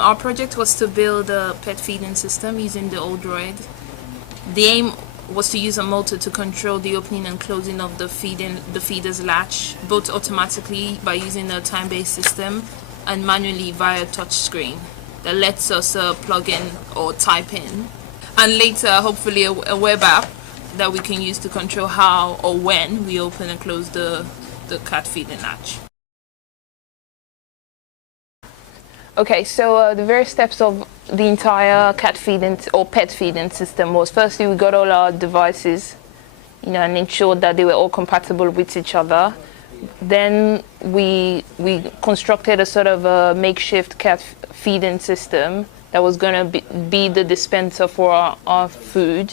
Our project was to build a pet feeding system using the old droid. The aim was to use a motor to control the opening and closing of the feeder's latch, both automatically by using a time-based system and manually via touchscreen that lets us plug in or type in, and later hopefully a web app that we can use to control how or when we open and close the cat feeding latch. Okay, so the various steps of the entire cat feeding or pet feeding system was, firstly we got all our devices, and ensured that they were all compatible with each other. Then we constructed a sort of a makeshift cat feeding system that was going to be the dispenser for our food.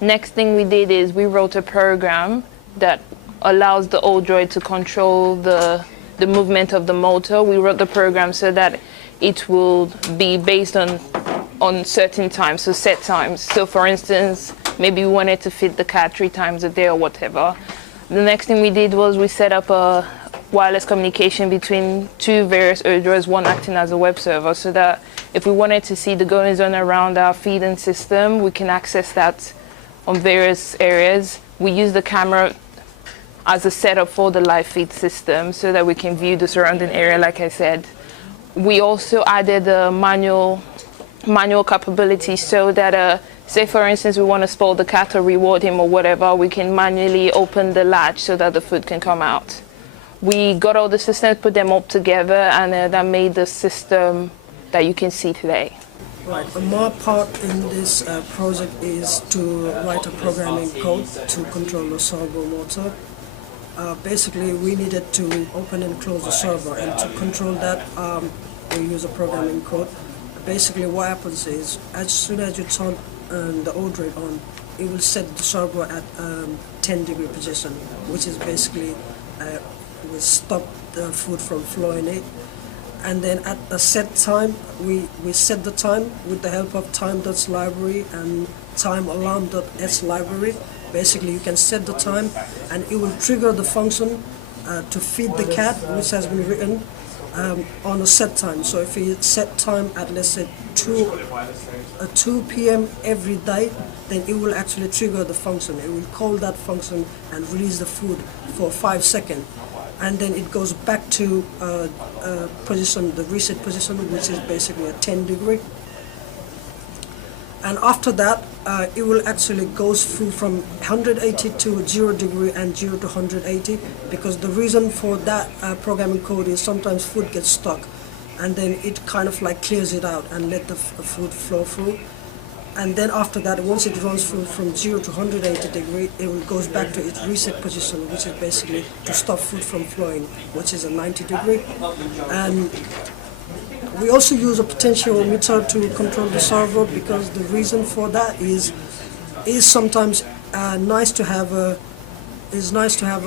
Next thing we did is we wrote a program that allows the old droid to control the movement of the motor. We wrote the program so that it will be based on certain times, so set times. So for instance, maybe we wanted to feed the cat 3 times a day or whatever. The next thing we did was we set up a wireless communication between 2 various droids, one acting as a web server, so that if we wanted to see the goings on around our feeding system, we can access that on various areas. We use the camera as a setup for the live feed system so that we can view the surrounding area, like I said. We also added a manual capability so that, say for instance, we want to spoil the cat or reward him or whatever, we can manually open the latch so that the food can come out. We got all the systems, put them all together, and that made the system that you can see today. Right, my part in this project is to write a programming code to control the servo motor. Basically, we needed to open and close the server, and to control that, we use a programming code. Basically, what happens is, as soon as you turn the old droid on, it will set the servo at 10-degree position, which is basically will stop the food from flowing in. And then at a set time, we set the time with the help of time.library and timealarm.s library. Basically, you can set the time, and it will trigger the function to feed the cat, which has been written on a set time. So if you set time at, let's say, 2 p.m. every day, then it will actually trigger the function. It will call that function and release the food for 5 seconds. And then it goes back to position, the reset position, which is basically a 10-degree. And after that, it will actually goes through from 180 to 0 degree and 0 to 180, because the reason for that programming code is sometimes food gets stuck, and then it kind of like clears it out and let the food flow through. And then after that, once it runs through from 0 to 180 degree, it will goes back to its reset position, which is basically to stop food from flowing, which is a 90 degree. And we also use a potentiometer to control the servo, because the reason for that is sometimes nice to have a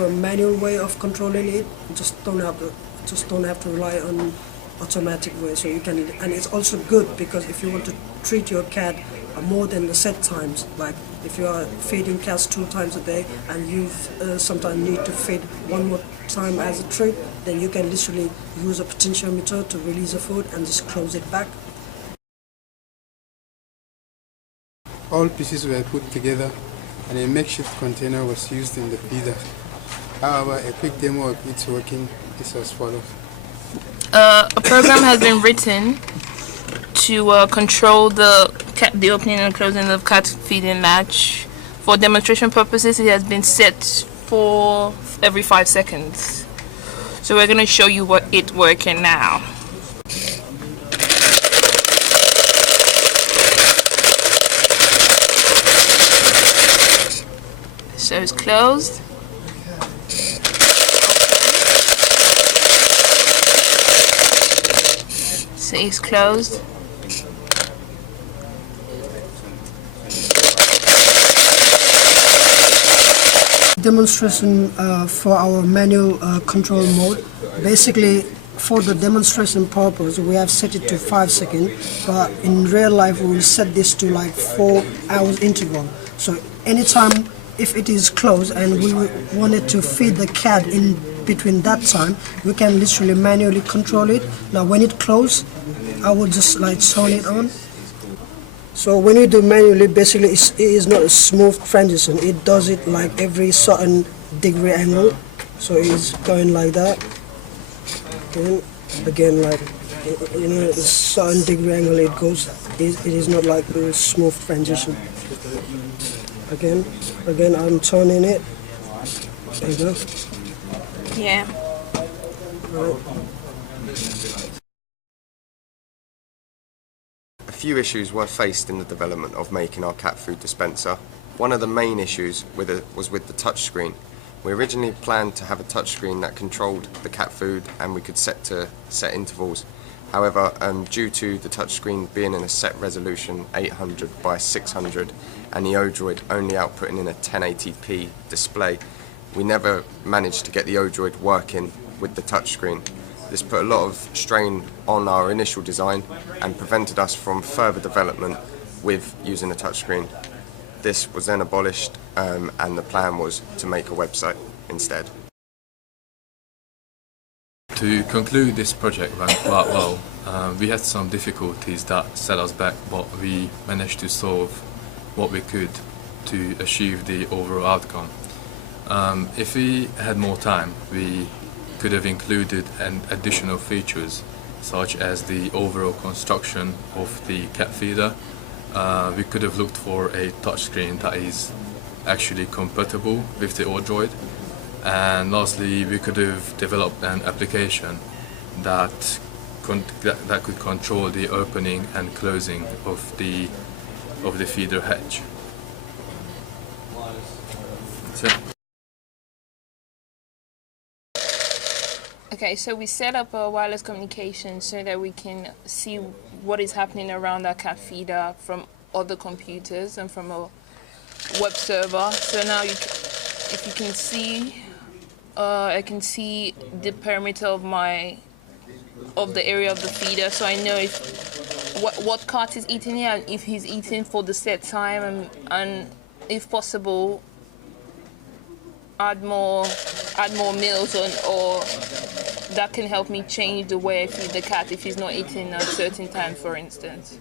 manual way of controlling it. You just don't have to rely on automatic way. So you can, and it's also good because if you want to treat your cat more than the set times, like if you are feeding cats 2 times a day and you sometimes need to feed 1 more time as a treat, then you can literally use a potentiometer to release the food and just close it back. All pieces were put together and a makeshift container was used in the feeder. However, a quick demo of its working is as follows. A program has been written to control the opening and closing of cat feeding latch. For demonstration purposes, it has been set for every 5 seconds. So we're going to show you what it's working now. So it's closed. So it's closed. Demonstration for our manual control mode. Basically, for the demonstration purpose, we have set it to 5 seconds, but in real life we will set this to like 4 hours interval. So anytime if it is closed and we wanted to feed the cat in between that time, we can literally manually control it. Now when it closes, I will just like turn it on. So when you do manually, basically it is not a smooth transition. It does it like every certain degree angle. So it's going like that. Again like, you know, a certain degree angle it goes. It is not like a smooth transition. Again, I'm turning it. There you go. Yeah. Right. A few issues were faced in the development of making our cat food dispenser. One of the main issues was with the touchscreen. We originally planned to have a touchscreen that controlled the cat food and we could set intervals. However, due to the touchscreen being in a set resolution 800 by 600 and the Odroid only outputting in a 1080p display, we never managed to get the Odroid working with the touchscreen. This put a lot of strain on our initial design and prevented us from further development with using a touchscreen. This was then abolished and the plan was to make a website instead. To conclude, this project went quite well. We had some difficulties that set us back, but we managed to solve what we could to achieve the overall outcome. If we had more time, we could have included additional features such as the overall construction of the cat feeder. We could have looked for a touchscreen that is actually compatible with the Odroid. And lastly, we could have developed an application that could control the opening and closing of the feeder hatch. That's it. Okay, so we set up a wireless communication so that we can see what is happening around our cat feeder from other computers and from a web server. So now, if you can see, I can see the perimeter of the area of the feeder, so I know what cat is eating it and if he's eating for the set time, and if possible, add more meals or that can help me change the way I feed the cat if he's not eating at a certain time, for instance.